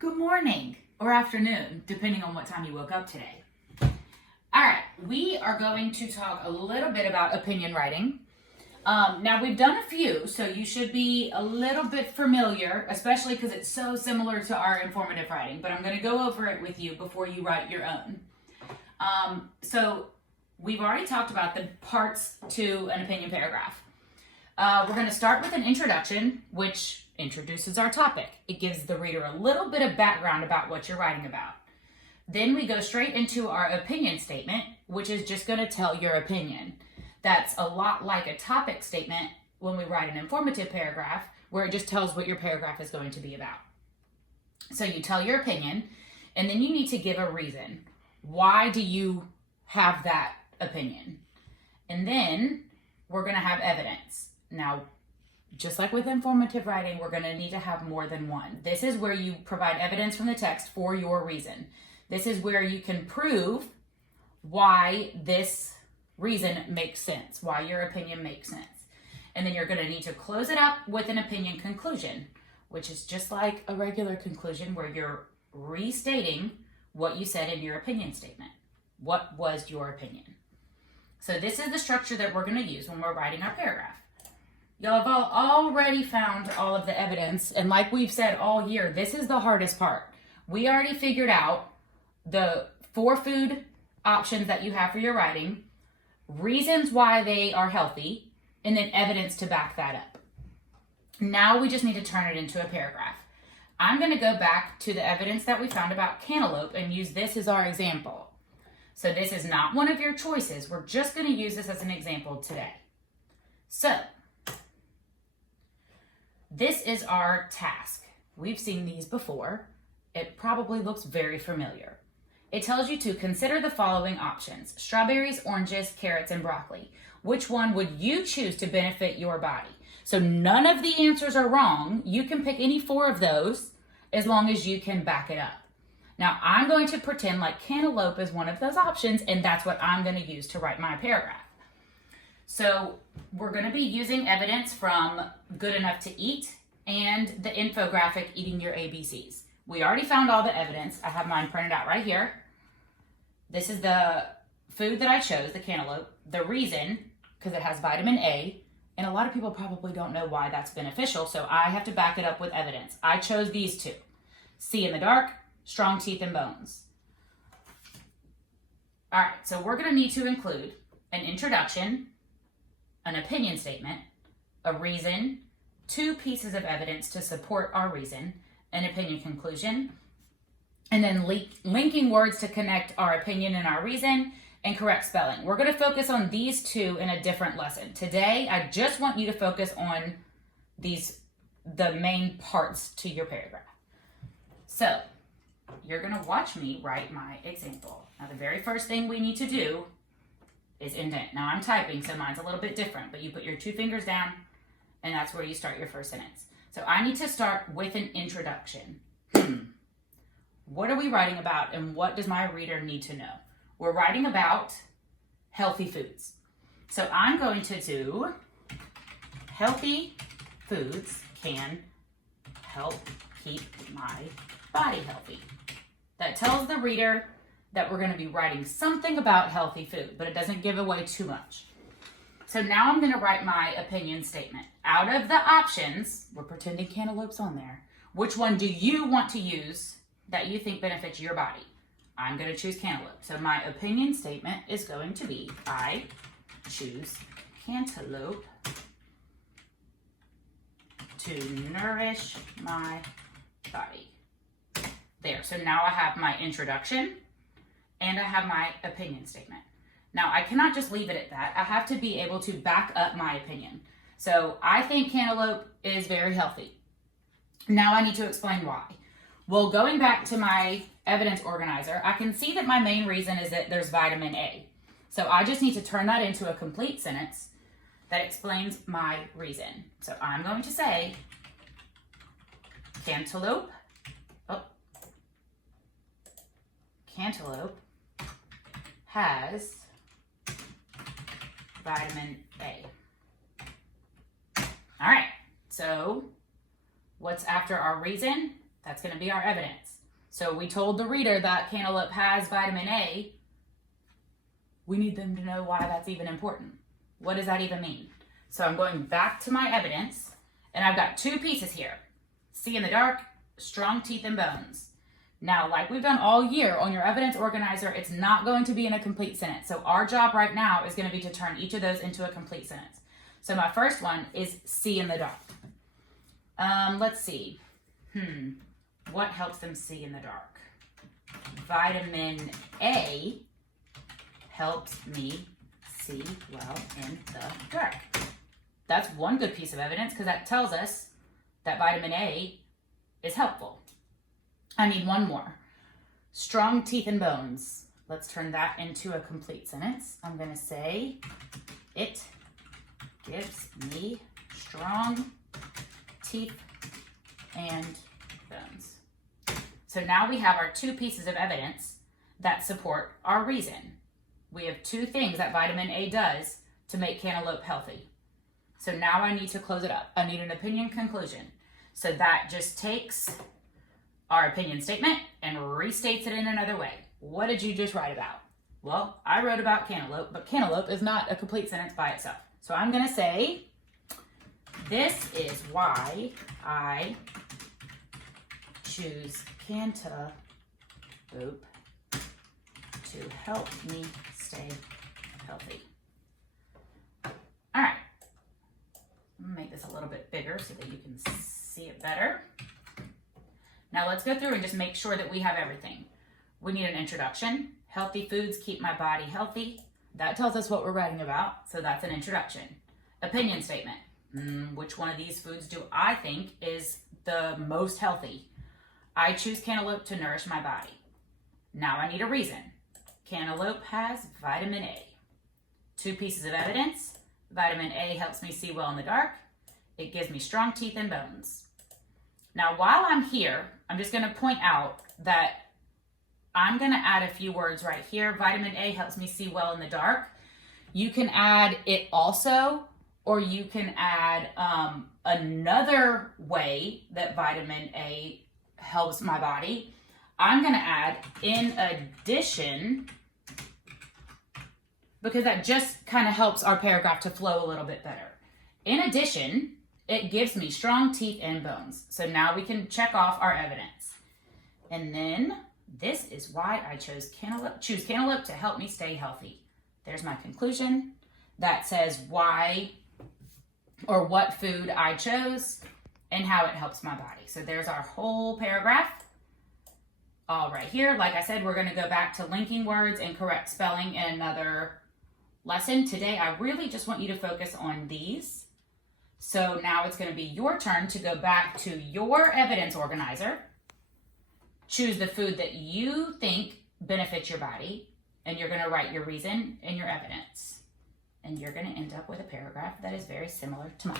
Good morning or afternoon, depending on what time you woke up today. All right, we are going to talk a little bit about opinion writing. Now, we've done a few, so you should be a little bit familiar, especially because it's so similar to our informative writing, but I'm going to go over it with you before you write your own. So we've already talked about the parts to an opinion paragraph. We're going to start with an introduction, which introduces our topic. It gives the reader a little bit of background about what you're writing about. Then we go straight into our opinion statement, which is just going to tell your opinion. That's a lot like a topic statement when we write an informative paragraph, where it just tells what your paragraph is going to be about. So you tell your opinion, and then you need to give a reason. Why do you have that opinion? And then we're going to have evidence. Now, just like with informative writing, we're going to need to have more than one. This is where you provide evidence from the text for your reason. This is where you can prove why this reason makes sense, why your opinion makes sense. And then you're going to need to close it up with an opinion conclusion, which is just like a regular conclusion where you're restating what you said in your opinion statement. What was your opinion? So this is the structure that we're going to use when we're writing our paragraph. Y'all have already found all of the evidence, and like we've said all year, this is the hardest part. We already figured out the 4 food options that you have for your writing, reasons why they are healthy, and then evidence to back that up. Now we just need to turn it into a paragraph. I'm going to go back to the evidence that we found about cantaloupe and use this as our example. So this is not one of your choices. We're just going to use this as an example today. So this is our task. We've seen these before. It probably looks very familiar. It tells you to consider the following options: strawberries, oranges, carrots, and broccoli. Which one would you choose to benefit your body? So none of the answers are wrong. You can pick any 4 of those as long as you can back it up. Now, I'm going to pretend like cantaloupe is one of those options, and that's what I'm going to use to write my paragraph. So we're going to be using evidence from Good Enough to Eat and the infographic Eating Your ABCs. We already found all the evidence. I have mine printed out right here. This is the food that I chose, the cantaloupe. The reason, because it has vitamin A, and a lot of people probably don't know why that's beneficial, so I have to back it up with evidence. I chose these 2. See in the dark, strong teeth and bones. All right, so we're going to need to include an introduction, an opinion statement, a reason, 2 pieces of evidence to support our reason, an opinion conclusion, and then linking words to connect our opinion and our reason, and correct spelling. We're going to focus on these 2 in a different lesson. Today, I just want you to focus on the main parts to your paragraph. So you're going to watch me write my example. Now, the very first thing we need to do is indent. Now, I'm typing, so mine's a little bit different, but you put your 2 fingers down, and that's where you start your first sentence. So I need to start with an introduction. What are we writing about, and what does my reader need to know? We're writing about healthy foods. So I'm going to do healthy foods can help keep my body healthy. That tells the reader that we're going to be writing something about healthy food, but it doesn't give away too much. So now I'm going to write my opinion statement. Out of the options, we're pretending cantaloupe's on there, which one do you want to use that you think benefits your body? I'm going to choose cantaloupe. So my opinion statement is going to be, I choose cantaloupe to nourish my body. There, so now I have my introduction and I have my opinion statement. Now, I cannot just leave it at that. I have to be able to back up my opinion. So I think cantaloupe is very healthy. Now I need to explain why. Well, going back to my evidence organizer, I can see that my main reason is that there's vitamin A. So I just need to turn that into a complete sentence that explains my reason. So I'm going to say cantaloupe has vitamin A. All right, so what's after our reason? That's going to be our evidence. So we told the reader that cantaloupe has vitamin A. We need them to know why that's even important. What does that even mean? So I'm going back to my evidence, and I've got two pieces here. See in the dark, strong teeth and bones. Now, like we've done all year on your evidence organizer, it's not going to be in a complete sentence. So our job right now is going to be to turn each of those into a complete sentence. So my first one is see in the dark. Let's see. What helps them see in the dark? Vitamin A helps me see well in the dark. That's one good piece of evidence because that tells us that vitamin A is helpful. I need one more. Strong teeth and bones. Let's turn that into a complete sentence. I'm going to say, it gives me strong teeth and bones. So now we have our two pieces of evidence that support our reason. We have two things that vitamin A does to make cantaloupe healthy. So now I need to close it up. I need an opinion conclusion. So that just takes our opinion statement and restates it in another way. What did you just write about? Well, I wrote about cantaloupe, but cantaloupe is not a complete sentence by itself. So I'm going to say, this is why I choose cantaloupe to help me stay healthy. All right. I'm going to make this a little bit bigger so that you can see it better. Now let's go through and just make sure that we have everything. We need an introduction. Healthy foods keep my body healthy. That tells us what we're writing about, so that's an introduction. Opinion statement. Which one of these foods do I think is the most healthy? I choose cantaloupe to nourish my body. Now I need a reason. Cantaloupe has vitamin A. Two pieces of evidence. Vitamin A helps me see well in the dark. It gives me strong teeth and bones. Now, while I'm here, I'm just going to point out that I'm going to add a few words right here. Vitamin A helps me see well in the dark. You can add it also, or you can add another way that vitamin A helps my body. I'm going to add in addition, because that just kind of helps our paragraph to flow a little bit better. In addition, it gives me strong teeth and bones. So now we can check off our evidence. And then this is why I choose cantaloupe to help me stay healthy. There's my conclusion. That says why or what food I chose and how it helps my body. So there's our whole paragraph. All right here, like I said, we're going to go back to linking words and correct spelling in another lesson. Today, I really just want you to focus on these. So now it's going to be your turn to go back to your evidence organizer, choose the food that you think benefits your body, and you're going to write your reason and your evidence. And you're going to end up with a paragraph that is very similar to mine.